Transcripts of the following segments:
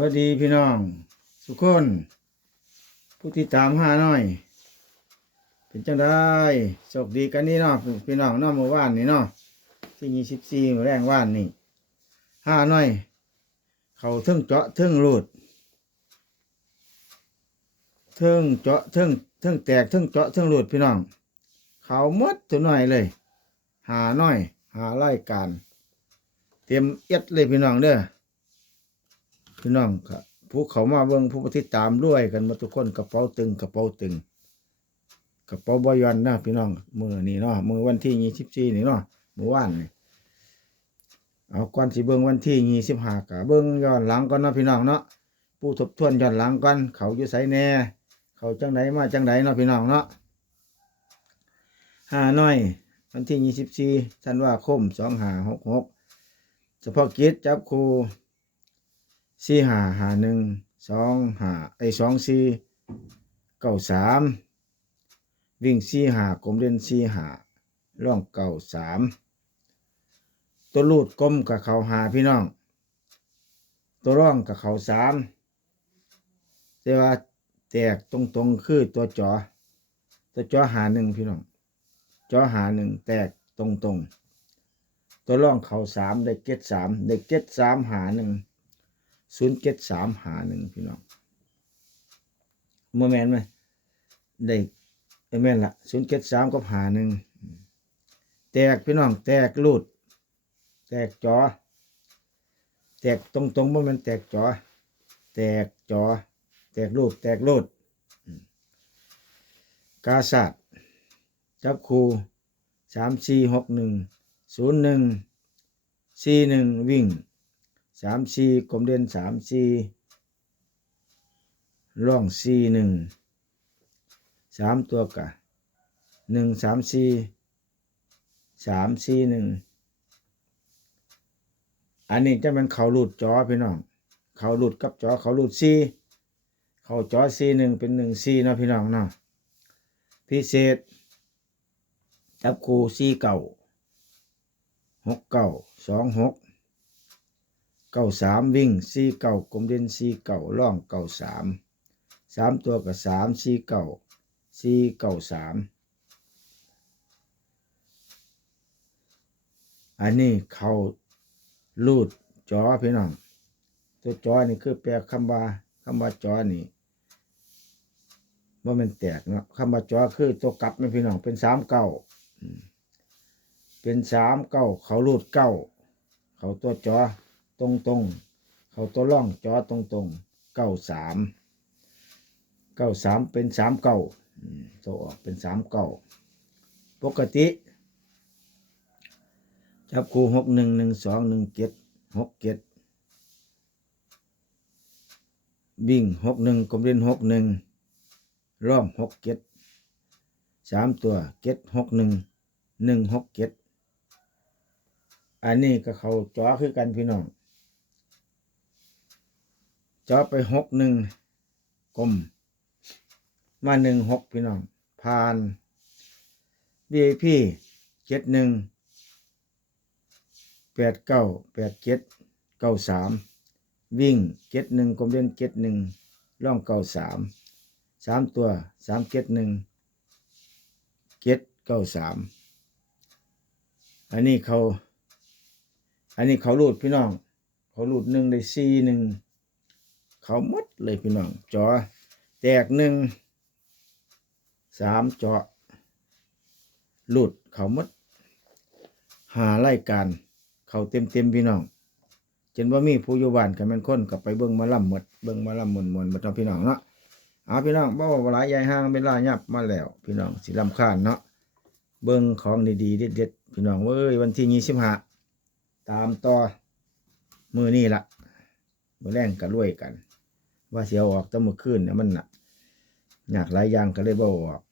วัสดีพี่น้องทุกคน ผู้ที่ตามหาหน่อย เป็นจังได้โชคดีกันนี่เนาะพี่น้องเนาะเมื่อวานนี่เนาะที่ยี่สิบสี่แรงว่านนี่ห้าหน่อย เขาเทิงเจาะเทิงรูดเทิงเจาะเทิงเทิงแตกเทิงเจาะเทิงรูดพี่น้อง เขาหมดตัวหน่อยเลย หาหน่อย หาไล่การ เตรียมเอ็ดเลยพี่น้องเด้อ พี่น้องครับผู้เขามาเบิ่งผู้ปฏิตามด้วยกันมาทุกคนกระเป๋าตึงกระเป๋าตึงกระเป๋าบอยอนนะพี่น้องมือนี่เนาะมือวันที่ยี่สิบสี่นี่เนาะเมื่อวานนี่เอาก่อนสิเบิ่งวันที่ยี่สิบห้ากะเบิ่งย้อนหลังก่อนเนาะพี่น้องเนาะผู้ทบทวนย้อนหลังก่อนเขาอยู่ไสแน่ เขาจังไดมาจังไดเนาะพี่น้องเนาะห้าน้อยวันที่ยี่สิบสี่ธันวาคมสองห้าหกหกเฉพาะกิจจับครู สี่หาหาหนึ่งสองหาไอสองสี่เก้าสามวิ่งสี่หากลมเด่นสี่หาล่องเก้าสามตัวลูดกลมกับเขาหาพี่น้อง ตัวร่องกับเขาสามแต่ว่าแตกตรงๆคือตัวจอ ตัวจอหาหนึ่งพี่น้องจอหาหนึ่งแตกตรงๆ ตัวร่องเขาสามได้เก็ดสามได้เก็ดสามหาหนึ่ง ศูนย์เจ็ดสามหาหนึ่งพี่น้องโมแมนไหมได้เอ้ยแม่นละศูนย์เจ็ดสามกับหาหนึ่งแตกพี่น้อง แตกลูด แตกจอ แตกตรงตรงๆบ่แมันแตกจอ แตกจอ แตกลูดแตกลูดกาศาสตร์จับคูสามสี่หกหนึ่งศูนย์หนึ่งสี่หนึ่งวิ่ง สามสี่กลมเด่นสามสี่ร่องสี่หนึ่งสามตัวกะหนึ่งสามสี่สามสี่หนึ่งอันนี้จะเป็นเขาหลุดจอพี่น้อง เขาหลุดกับจอเขาหลุดสี่เขาจอสี่หนึ่งเป็นหนึ่งสี่เนาะพี่น้องเนาะพิเศษจับคูสี่เก่าหกเก่าสองหก เก้าสามวิ่งสี่เก้ากลมเด่นสี่เก้าล่องเก้าสามสามตัวกับสามสี่เก้าสี่เก้าสามอันนี้เขาลูดจอพี่น้องตัวจอนี่คือแปลคำว่าคำว่าจอนี่ว่ามันแตกเนาะคำว่าจอคือตัวกลับนะพี่น้องเป็นสามเก้าเป็นสามเก้าเขาลูดเก้าเขาตัวจอ ตรงตรงเขาตัวร่องจอตรงตรงเก้าสามเก้าสามเป็นสามเก้าตัวออกเป็นสามเก้าปกติ จับคู่หกหนึ่งหนึ่งสองหนึ่งเจ็ดหกเจ็ดวิ่งหกหนึ่งกลมเล่นหกหนึ่งร่องหกเจ็ดสามตัวเจ็ดหกหนึ่งหนึ่งหกเจ็ดอันนี้ก็เขาจอคือกันพี่น้อง จอไปหกหนึ่งกลม มาหนึ่งหกพี่น้องผ่าน VIP เจ็ดหนึ่งแปดเก้าแปดเจ็ดเก้าสามวิ่งเจ็ดหนึ่งกลมเล่นเจ็ดหนึ่งร่องเก้าสามสามตัวสามเจ็ดหนึ่งเจ็ดเก้าสามอันนี้เขา อันนี้เขารูดพี่น้อง เขารูดหนึ่งได้สี่หนึ่ง เขาหมดเลยพี่น้องจอ แตกหนึ่งสามจอหลุดเขาหมด หารายการ เขาเต็มเต็มพี่น้องจนว่ามีผู้อยู่บ้านกันเป็นคนกับไปเบิ่งมาล่ำหมดเบิ่งมาล่ำมวนมวนๆหมดเนาะพี่น้องเนาะเอาพี่น้องบ่ว่าหลายใหญ่ห้างเป็นลายับมาแล้ว พี่น้องสิลำคาญเนาะเบิ่งของดีๆเด็ดๆพี่น้องเว้ยวันที่ยี่สิบห้าตามต่อมือนี่ละมือแรงกันรวยกัน ว่าเสียออกตั้งมือคืนเนี่ยมันน่ะอยากหลายอย่างก็เลยบ่ออก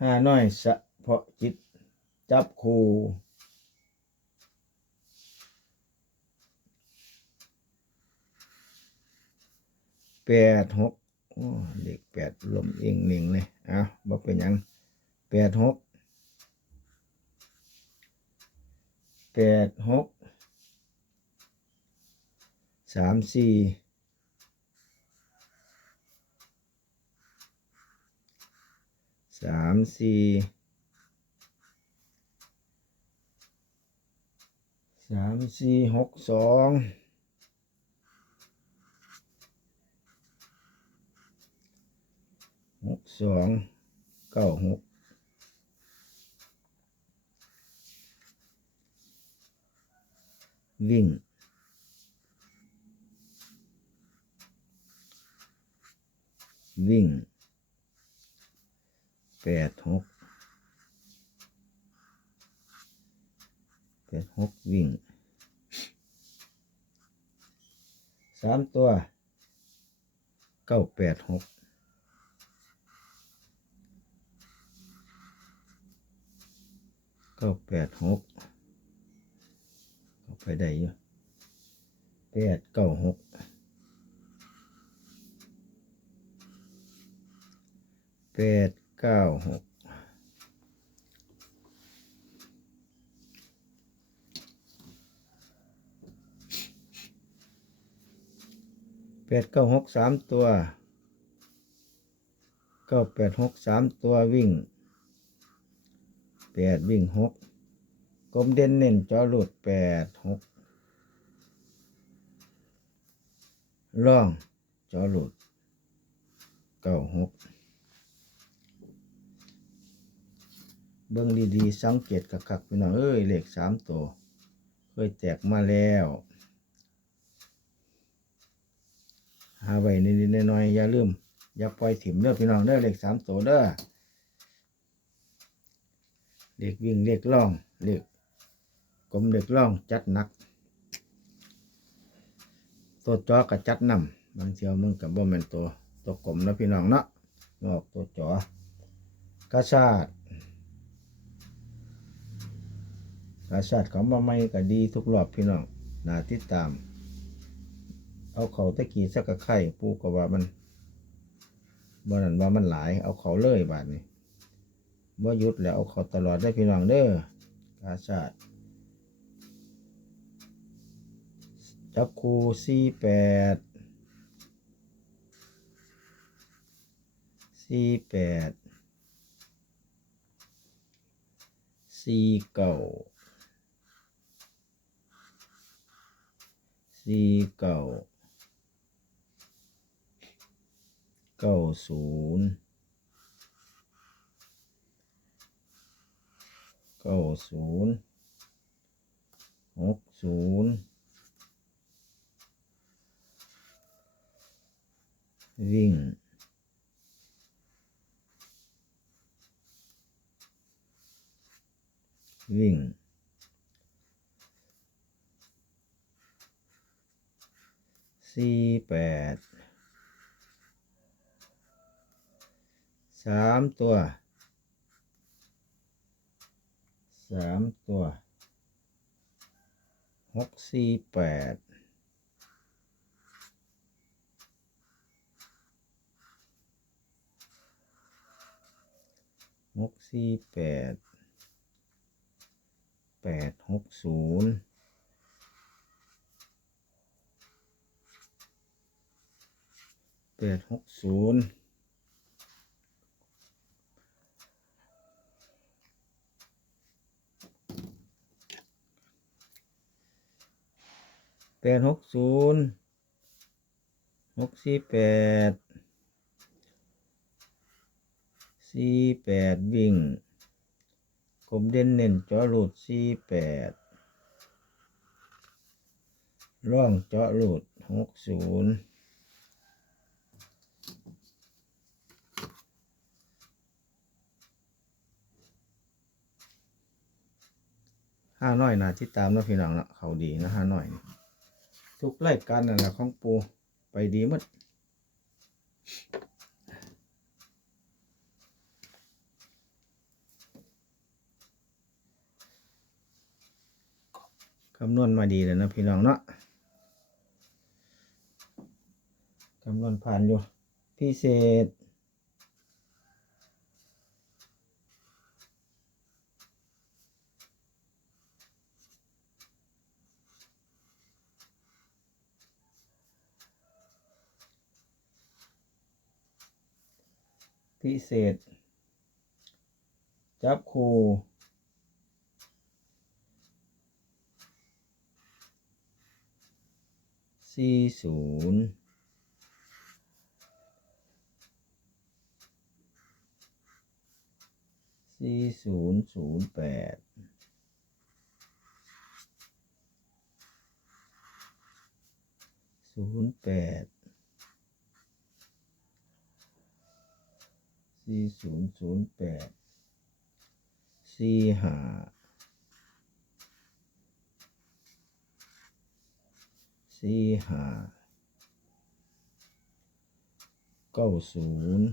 ห้าน้อยสะเพาะจิตจับคูแปดหกเด็กแปดลมเองหนิงเลยอ้าบ่เป็นยังแปดหกแปดหกสามสี่ สามสี่สามสี่หกสองหกสองเก้าหกวิ่งวิ่ง แปดหกแปดหกวิ่งสามตัวเก้าแปดหกเก้าแปดหกเอาไปได้อยู่แปดเก้าหกแปด เก้าหกแปดเก้าหกสามตัวเก้าแปดหกสามตัววิ่งแปดวิ่งหกกลมเด่นเน้นจอหลุดแปดหกล่องจอหลุดเก้าหก เบิ่งดีๆสังเกตคักๆพี่น้องเอ้ยเลขสามตัวเคยแตกมาแล้ว หาไว้นิดๆหน่อยๆอย่าลืม อย่าปล่อยถิ่มเด้อพี่น้องเด้อเลขสามตัวเด้อเลขวิ่งเลขล่องเลขกลมเลขล่องจัดหนักตัวจอกับจัดนำบางเทียวมึงกับบ่แม่นตัวตัวกลมนะพี่น้องเนาะงอกตัวจอกระชาด อาชาติเขามาใหม่ก็ดีทุกรอบพี่น้องน่าติดตาม เอาเขาตะกี้สักกะไข่ปูกว่ามันบ่นั่นว่ามันหลาย เอาเขาเลยบาดนี้บ่ยุดแล้วเอาเขาตลอดได้พี่น้องเด้ออาชาติจับคูสี่แปดสี่แปดสี่เก้า สี่เก้าเก้าศูนย์เก้าศูนย์หกศูนย์วิ่งวิ่ง สี่แปดสามตัวสามตัวหกสี่แปดหกสี่แปดแปดหกศูนย์ ปดหกศูนย์แปดหกศูนย์หกสี่แปดสี่แปดวิ่งกลมเด่นเน้นจาะหลุดสี่แปดร่องเจาะหลุดหกศูนย์ ห้าน้อยนะที่ตามเนาะพี่น้องเนาะเขาดีนะห้าน้อยนี่ทุกรายการนั่นแหละของปูไปดีมดคำนวณมาดีเลยนะพี่น้องเนาะคำนวณผ่านอยู่พิเศษ พิเศษ จับคูสี่ศูนย์สี่ศูนย์ศูนย์แปดศูนย์แปด สี่ศูนย์ศูนย์แปดสี่ห้าสี่ห้าเก้าศูนย์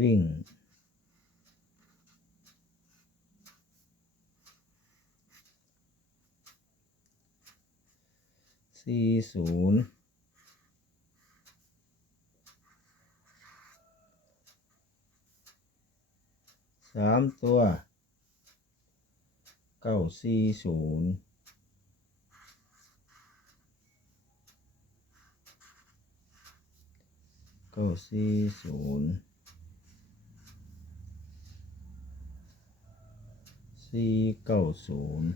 วิ่งสี่ศูนย์ามตัวเก้าสี่ศูนย์เก้าสี่ศูนย์สี่เก้าศูนย์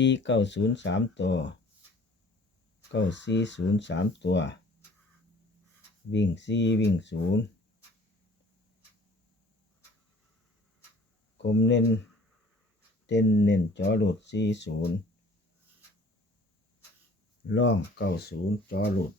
สี่เก้าศูนย์สามตัวเก้าสี่ศูนย์สามตัว วิ่งสี่วิ่งศูนย์กลมเน้นเต้นเน้นจอหลุดสี่ศูนย์ล่องเก้าศูนย์จอหลุด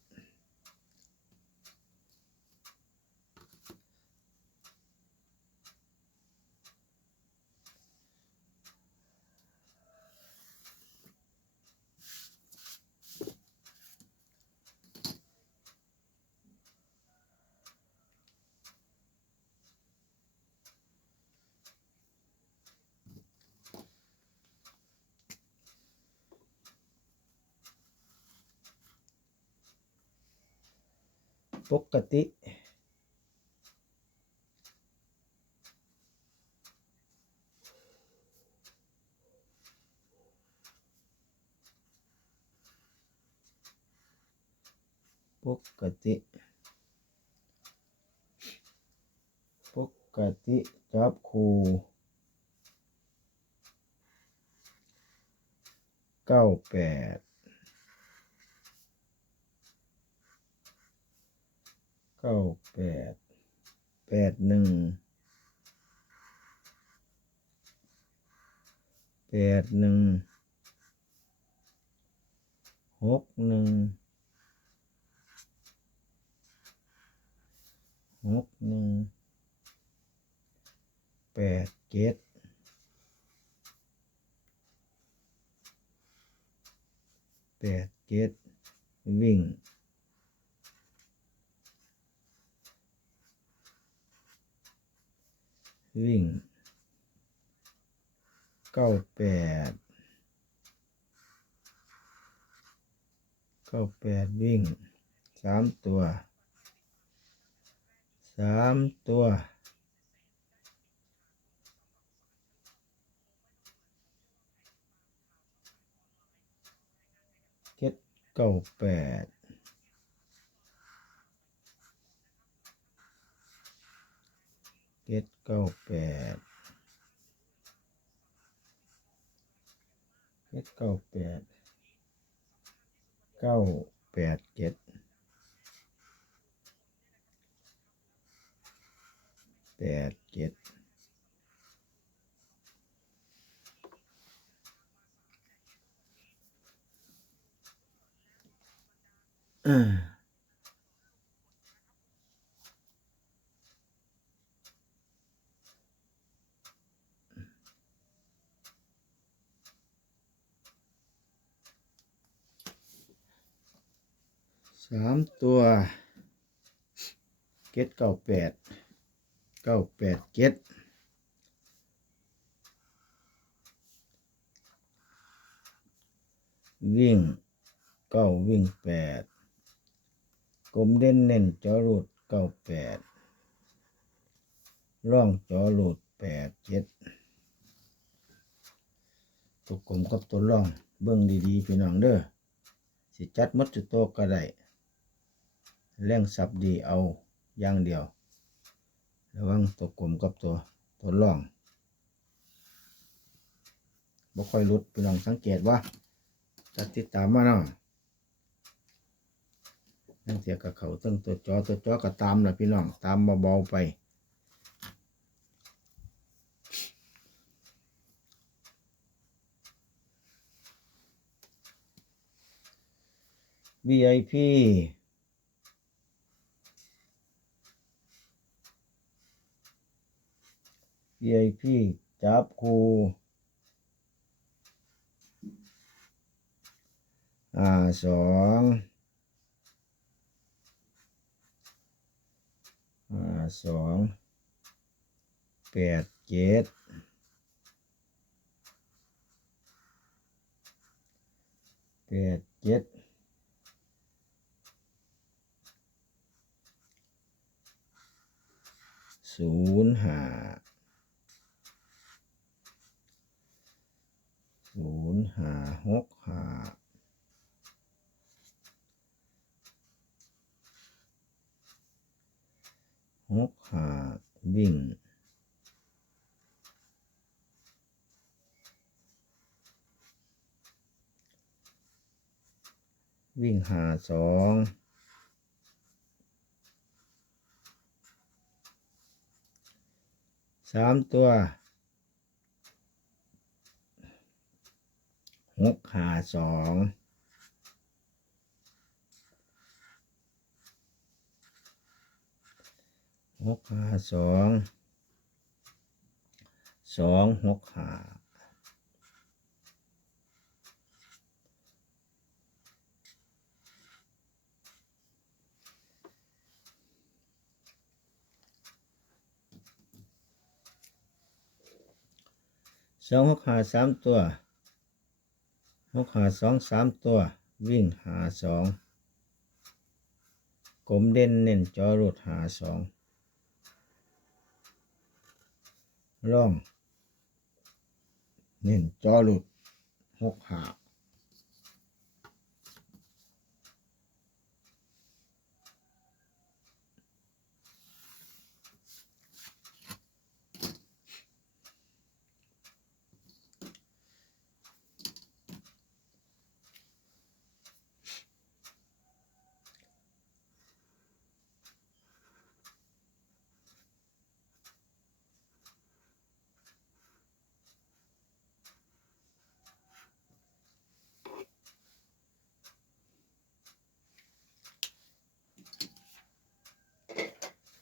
ปกติ ปกติ ปกติจับคูเก้าแปด เก้าแปดแปดหนึ่งแปดหนึ่งหกหนึ่งหกหนึ่งแปดเจ็ดแปดเจ็ดวิ่ง วิ่งเก้าแปดเก้าแปดวิ่งสามตัวสามตัวเจ็ดเก้าแปด เจ็ดเก้าแปดเจ็ดเก้าแปดเก้าแปดเจ็ดแปดเจ็ดอ่า สามตัวเจ็ดเก้าแปดเก้าแปดเจ็ดวิ่งเก้าวิ่งแปดกลมเด่นเน้นจอรูดเก้าแปดร่องจอรูดแปดเจ็ดตัวกลมกับตัวร่องเบิ่งดีๆพี่น้องเด้อสิจัดมัดจุดโตก็ได้ แรงสับดีเอาอย่างเดียว ระวังตัวกลมกับตัวตัวร่องบ่ค่อยลุดพี่น้องสังเกตว่าจะติดตามมาเนาะนั่นเสียกับเขาตั้งตัวจอตัวจอก็ตามนะพี่น้องตามเบาๆไป VIP วีไอพี จับครูอ่าสองอ่าสองแปดเจ็ดแปดเจ็ดศูนย์ห้า ศูนย์ห้าหกห้าหกห้าวิ่งวิ่งหาสองสามตัว หกหาสองหกหาสองสองหกหาสองหกหาสามตัว หกหาสองสามตัว วิ่งหาสองกลมเด่นเน้นจอรดหาสองร่อง เน้นจอรดหกหา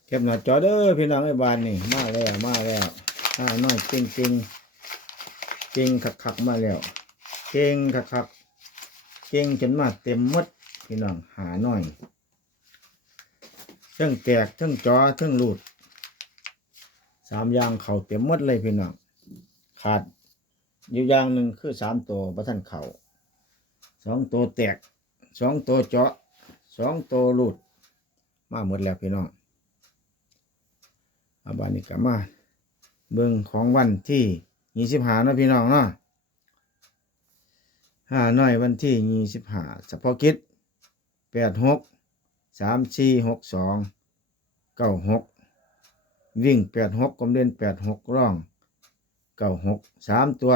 เก็บหน้าจอเด้อพี่น้องไอ้บานนี่มาแล้วมาแล้วห้าน้อยเก่งเก่งเก่งคักคักมาแล้วเก่งคักคักเก่งจนมาเต็มมดพี่น้องหาหน่อยเทั้งแตกเทั้งจอเทั้งรูดสามอย่างเข่าเต็มมดเลยพี่น้องขาดอยู่อย่างหนึ่งคือสามตัวประทันเขาสองตัวแตกสองตัวเจาะสองตัวรูดมาหมดแล้วพี่น้อง อาบานิกามาเบิ่งของวันที่ยี่สิบห้านาะพี่น้องเนาะห้าน้อยวันที่ยี่สิบห้าเฉพาะกิจแปดหกสามสี่หกสองเก้าหกวิ่งแปดหกกลมเด่นแปดหกร่องเก้าหกสามตัว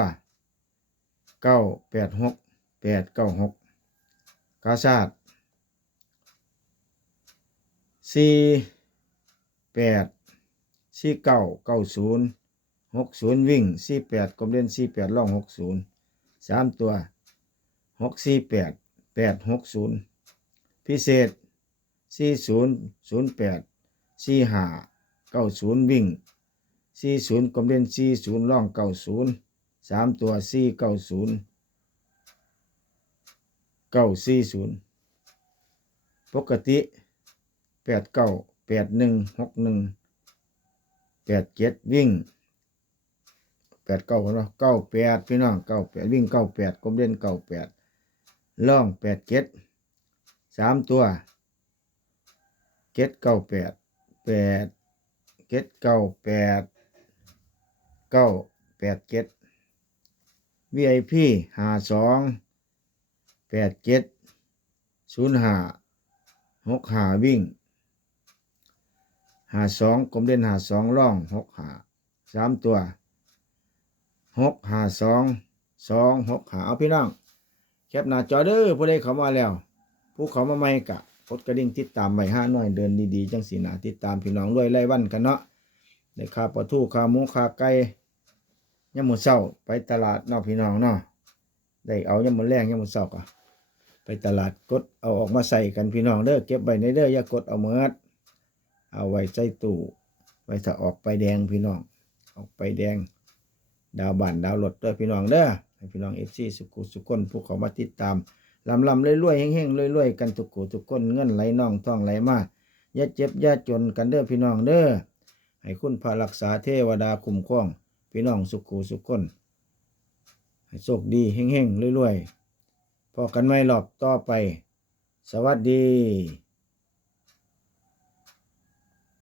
เก้าแปดหกแปดเก้าหกกาซาดสี่แปด สี่เก้าเก้าศูนย์หกศูนย์วิ่งสี่แปดกลมเล่นสี่แปดล่องหกศูนย์สามตัวหกสี่แปดแปดหกศูนย์พิเศษสี่ศูนย์ศูนย์แปดสี่ห้าเก้าศูนย์วิ่งสี่ศูนย์กลมเล่นสี่ศูนย์ล่องเก้าศูนย์สามตัวสี่เก้าศูนย์เก้าสี่ศูนย์ปกติแปดเก้าแปดหนึ่งหกหนึ่ง แปดเจ็ดวิ่งแปดเก้าเนาะเก้าแปดพี่น้องเก้าแปดวิ่งเก้าแปดกลมเล่นเก้าแปดล่องแปดเจ็ดสามตัวเจ็ดเก้าแปดแปดเจ็ดเก้าแปดเก้าแปดเจ็ด VIP ห้าสองแปดเจ็ดศูนย์ห้าหกห้าวิ่ง หาสองกลมเด่นหาสองร่องหกหาสามตัวหกหาสองสองหกหาเอาพี่น้อง แคปหน้าจอเด้อผู้ใดเขามาแล้ว ผู้เขามาใหม่กะกดกระดิ่งติดตามไว้ห้าน้อยเดินดีๆจังสีหนาติดตามพี่น้องรวยไล่วันกันเนาะได้ค่าปลาทูค่าหมูคาไก่ยามมือเช้าไปตลาดนาะพี่น้องเนาะได้เอายามมือแรงยามมือเช้าก็ไปตลาดกดเอาออกมาใส่กันพี่น้องเด้อเก็บไว้ในเด้ออย่ากดเอาเมิด เอาไว้ใส่ตู้ไว้ถ้าออกไปแดงพี่น้อง ออกไปแดง ดาวบานดาวรถเด้อพี่น้องเด้อให้พี่น้องเอฟซีสุขุสุขคนผู้เขามาติดตามลำลำรวยๆเฮงๆรวยๆกันทุกขู่ทุกคนเงินไหลน่องท่องไหลมาอย่าเจ็บอย่าจนกันเด้อพี่น้องเด้อให้คุณพารักษาเทวดาคุ้มครอง พี่น้องสุขุสุขคนให้โชคดีเฮงๆรวยๆพอกันไม่หลอบต่อไป สวัสดี